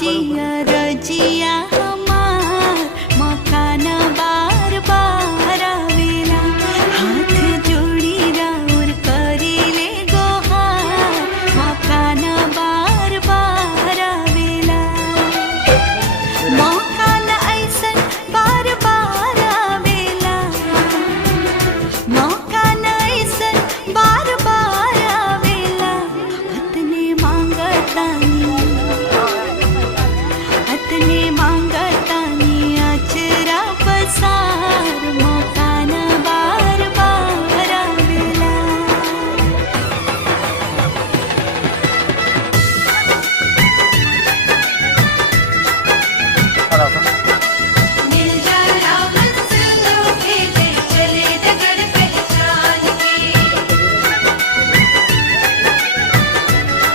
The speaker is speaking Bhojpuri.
जिया रजिया हमार मकान बार बार आवेला हाथ जोड़ी राउर करीले गोहार मकान बार बार आवेला मकान ऐसन बार बार आवेला मकान ऐसन बार बार आवेला अतने मांगता